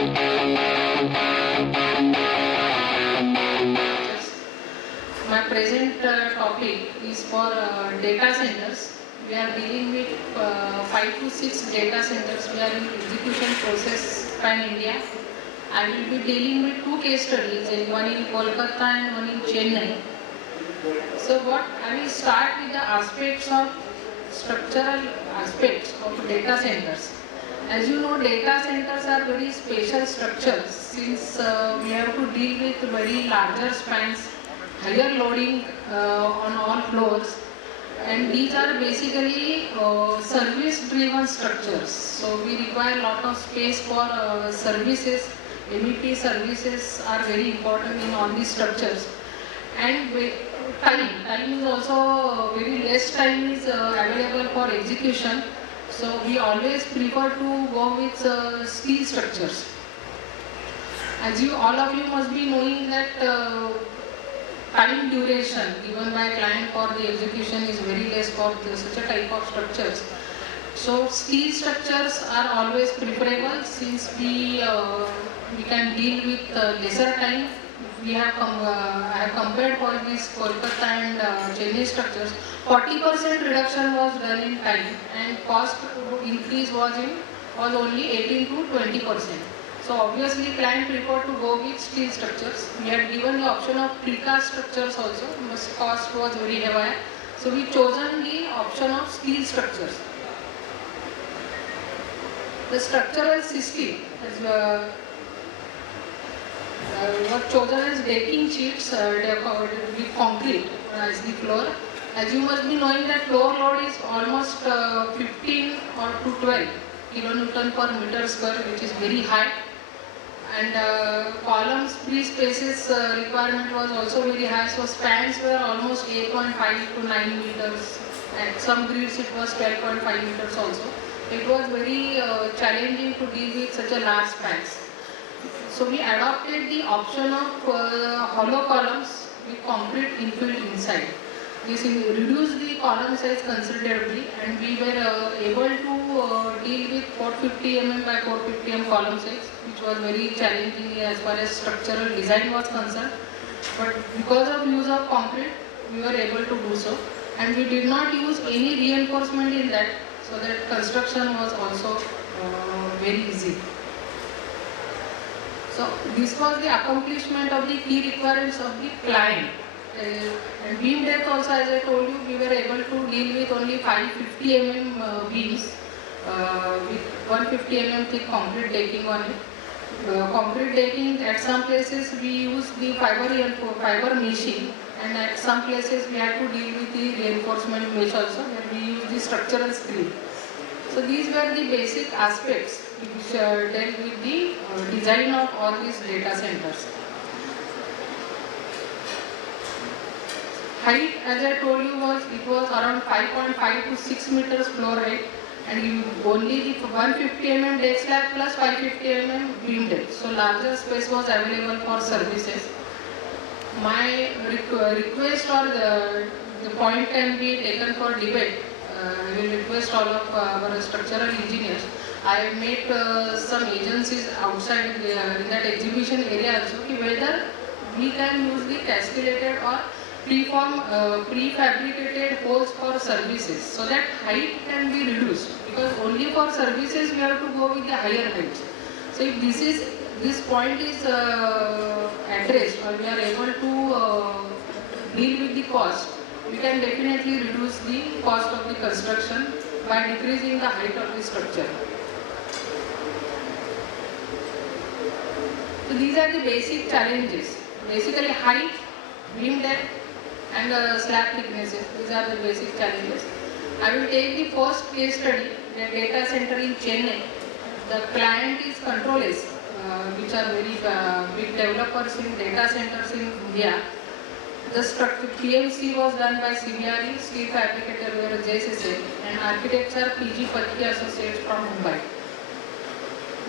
My present topic is for data centers. We are dealing with 5 to 6 data centers. We are in execution process pan India. I will be dealing with 2 case studies, one in Kolkata and one in Chennai. So what I will start with the aspects of structural aspects of data centers. As you know, data centers are very special structures since we have to deal with very larger spans, higher loading on all floors, and these are basically service driven structures. So we require a lot of space for services. MEP services are very important in all these structures. And time is also very less time is available for execution. So we always prefer to go with steel structures. As you all of you must be knowing that time duration given by client for the execution is very less for such a type of structures. So steel structures are always preferable since we can deal with lesser time. We have I have compared for these Kolkata and Chennai structures. 40% reduction was done in time, and cost increase was only 18 to 20%. So obviously, client preferred to go with steel structures. We had given the option of precast structures also, but cost was very high. So we chosen the option of steel structures. The structural system was chosen as decking sheets with concrete as the floor. As you must be knowing that floor load is almost 15 or to 12 kilonewton per meter square, which is very high. And columns free spaces requirement was also very high. So spans were almost 8.5 to 9 meters. At some grids it was 12.5 meters also. It was very challenging to deal with such a large spans. So we adopted the option of hollow columns with concrete infilled inside. This reduced the column size considerably, and we were able to deal with 450 mm by 450 mm column size, which was very challenging as far as structural design was concerned. But because of use of concrete, we were able to do so, and we did not use any reinforcement in that, so that construction was also very easy. So this was the accomplishment of the key requirements of the client. And beam depth also, as I told you, we were able to deal with only 550 mm beams with 150 mm thick concrete decking on it. Concrete decking, at some places we use the fiber meshing, and at some places we had to deal with the reinforcement mesh also, where we use the structural screen. So these were the basic aspects which dealt with the design of all these data centers. Height, as I told you, it was around 5.5 to 6 meters floor height, and only the 150 mm deck slab plus 550 mm beam depth. So larger space was available for services. My request or the point can be taken for debate. I will request all of our structural engineers. I have made some agencies outside in that exhibition area also, whether we can use the castellated or prefabricated holes for services, so that height can be reduced, because only for services we have to go with the higher heights. So if this point is addressed, or we are able to deal with the cost, we can definitely reduce the cost of the construction by decreasing the height of the structure. So these are the basic challenges. Basically height, beam depth, and slab thicknesses. These are the basic challenges. I will take the first case study, the data center in Chennai. The client is Controles, which are very big developers in data centers in India. The PMC was done by CBRE, steel fabricator were JSSL, and architecture PG Patki Associates from Mumbai.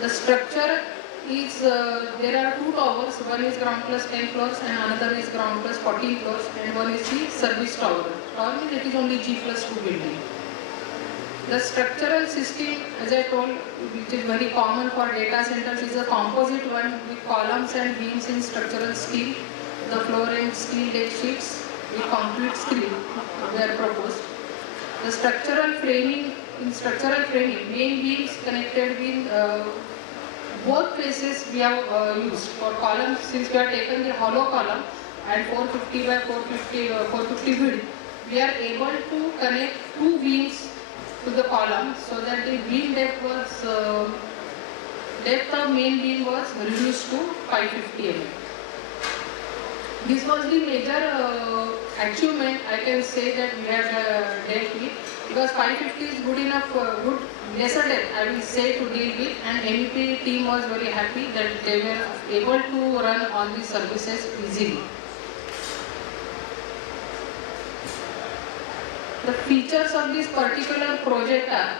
The structure is, there are 2 towers, one is ground plus 10 floors and another is ground plus 14 floors, and one is the service tower. Tower means it is only G plus 2 building. The structural system, as I told, which is very common for data centers, is a composite one with columns and beams in structural steel. The floor and steel deck sheets with concrete screen were proposed. The structural framing, in structural framing, main beams connected with both places we have used. For columns, since we have taken the hollow column and 450 by 450 width, we are able to connect two beams to the column so that the beam depth of main beam was reduced to 550 mm. This was the major achievement I can say that we have dealt with, because 550 is good enough, good lesser depth I will say to deal with, and MEP team was very happy that they were able to run all the services easily. The features of this particular project are: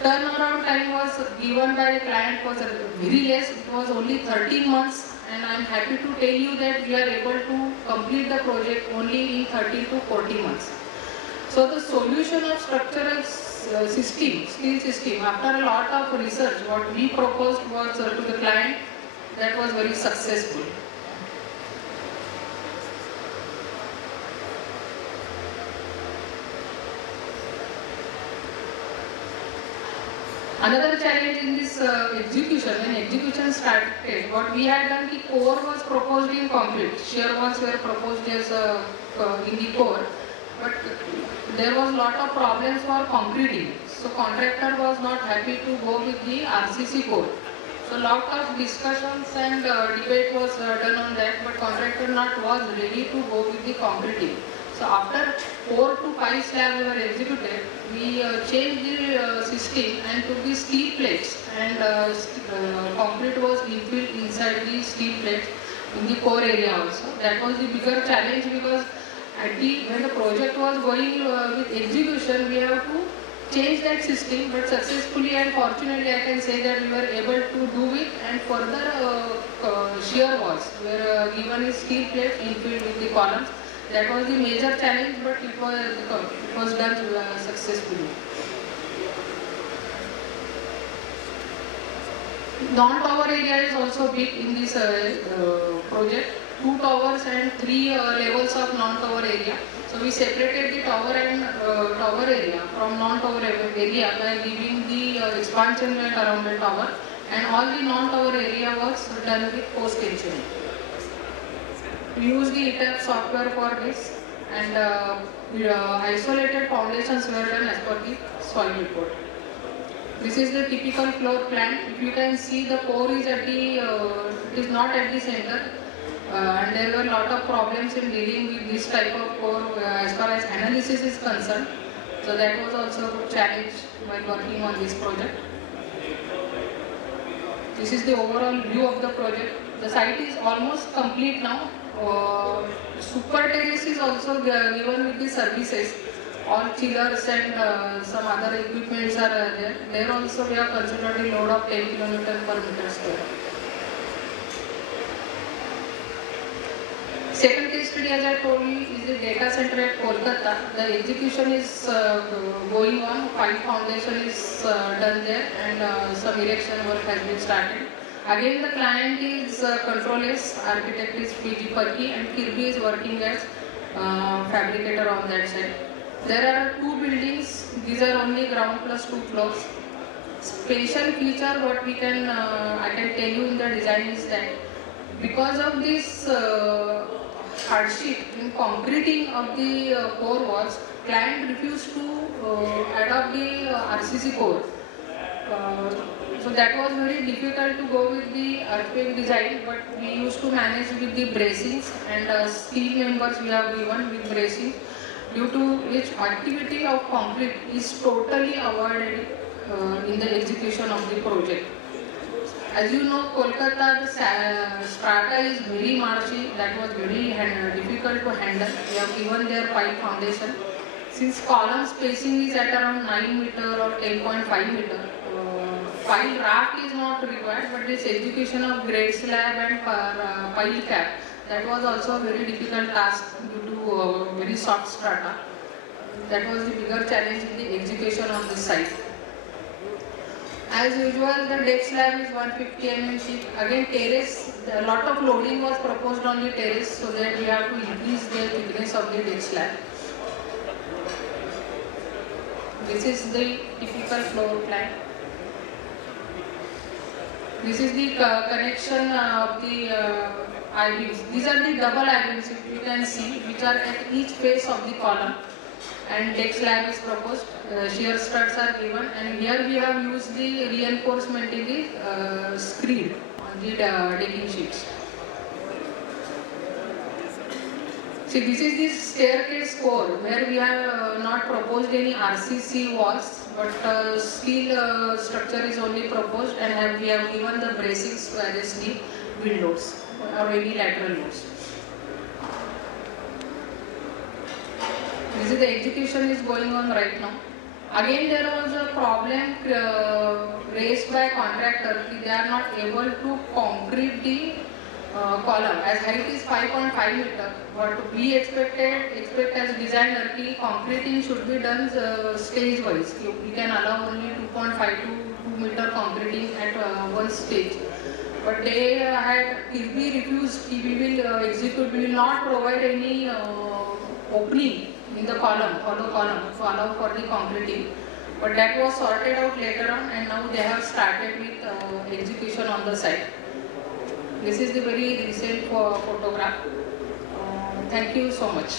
turnaround time was given by the client was very less, it was only 13 months, and I am happy to tell you that we are able to complete the project only in 13 to 40 months. So the solution of structural system, steel system, after a lot of research, what we proposed was to the client, that was very successful. Another challenge in this execution, when execution started, what we had done, the core was proposed in concrete, shear walls were proposed as in the core, but there was lot of problems for concreting. So contractor was not happy to go with the RCC core. So lot of discussions and debate was done on that, but contractor was ready to go with the concreting. So after 4 to 5 slabs were executed, we changed the system and took the steel plates, and concrete was infilled inside the steel plates in the core area also. That was the bigger challenge, because when the project was going with execution, we have to change that system, but successfully and fortunately I can say that we were able to do it, and further shear walls were given in steel plates infilled with the columns. That was the major challenge, but it was done successfully. Non-tower area is also big in this project. 2 towers and 3 levels of non-tower area. So we separated the tower and tower area from non-tower area by giving the expansion belt around the tower, and all the non-tower area was done with post-tensioning. We use the ETAP software for this, and isolated foundations were done as per the soil report. This is the typical floor plan. If you can see, the core is at the, it is not at the center, and there were a lot of problems in dealing with this type of core as far as analysis is concerned. So that was also a good challenge while working on this project. This is the overall view of the project. The site is almost complete now. Super terrace is also given with the services. All chillers and some other equipments are there. There also we have considered the load of 10 km per meter square. Second case study, as I told you, is the data center at Kolkata. The execution is going on. 5 foundation is done there, and some erection work has been started. Again, the client is Control-S, architect is PG Perky, and Kirby is working as fabricator on that side. There are 2 buildings. These are only ground plus 2 floors. Special feature what we can I can tell you in the design is that because of this hardship in concreting of the core walls, client refused to adopt the RCC core. So that was very difficult to go with the earthquake design, but we used to manage with the bracings, and steel members we have given with bracing, due to which activity of concrete is totally avoided in the execution of the project. As you know, Kolkata, the strata is very marshy. That was very difficult to handle. We have given their 5 foundation. Since column spacing is at around 9 meter or 10.5 meter, pile raft is not required, but this execution of grade slab and pile cap, that was also a very difficult task due to very soft strata. That was the bigger challenge in the execution on this site. As usual, the deck slab is 150 mm thick. Again, terrace, a lot of loading was proposed on the terrace, so that we have to increase the thickness of the deck slab. This is the typical floor plan. This is the connection of the I-beams. These are the double I-beams, if you can see, which are at each face of the column. And deck slab is proposed, shear studs are given, and here we have used the reinforcement in the screen on the decking sheets. See, this is the staircase core where we have not proposed any RCC walls, but steel structure is only proposed, and we have given the bracings to adjust the windows or any lateral loads. This is the execution is going on right now. Again, there was a problem raised by contractor. They are not able to concrete the column. As height is 5.5 meter, but we expect as designer that concreting should be done stage wise. We can allow only 2.5 to 2 meter concreting at one stage. But they had, if we refused, we will execute, we will not provide any opening in the column, hollow column, to allow for the concreting. But that was sorted out later on, and now they have started with execution on the site. This is the very recent photograph. Thank you so much.